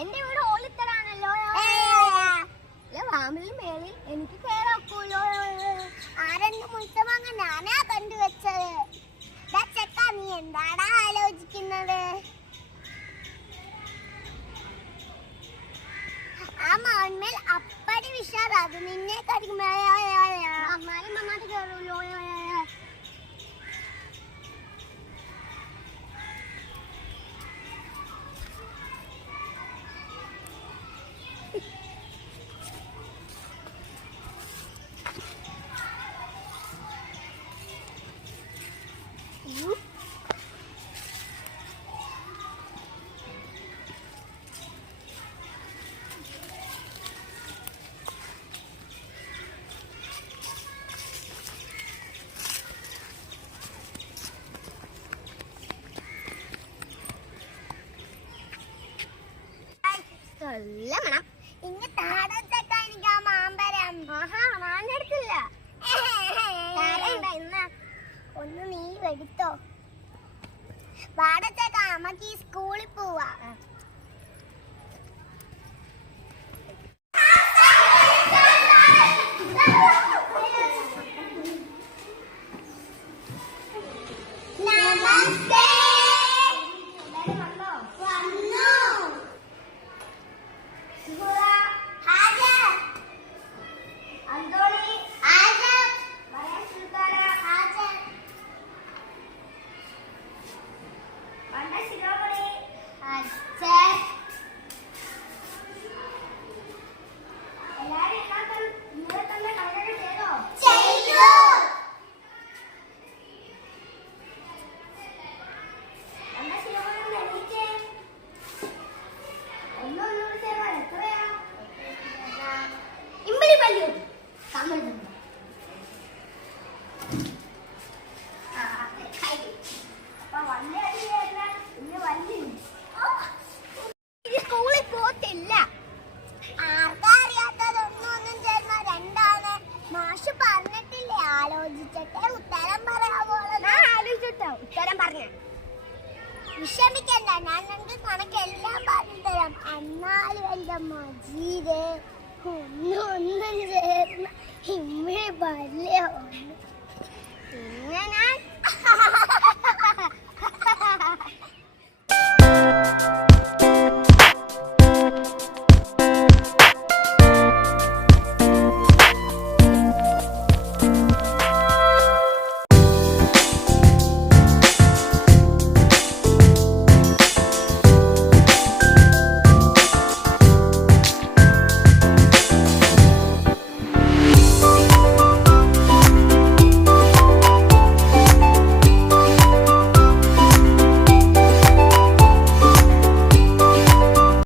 എന്റെ വീട് ഓളിത്തരാണല്ലോ വാമ്പിൽ മേളിൽ എനിക്ക് കേറക്കൂലോ ആരെന്റെ മുഴുത്ത വാങ്ങ കണ്ടുവെച്ചത് ചെക്കാ നീ എന്താടാ ആലോചിക്കുന്നത്? ആ മാൺമേൽ അപ്പ lắm mà lắm സ്കൂളിൽ പോത്തില്ല ആർക്കാ അറിയാത്തതൊന്നും ഒന്നും ചേർന്ന രണ്ടാണ് മാഷ് പറഞ്ഞിട്ടില്ലേ ആലോചിച്ചിട്ടേ ഉത്തരം പറയാവോളൂ ആലോചിച്ചിട്ടോ ഉത്തരം പറഞ്ഞു വിഷമിക്കണ്ട ഞാൻ നിനക്ക് കണക്കെല്ലാം പറഞ്ഞു തരാം എന്നാലും എന്റെ മജീദ് ഒന്നും ഒന്നും ചേർന്ന ഒന്ന് 奶奶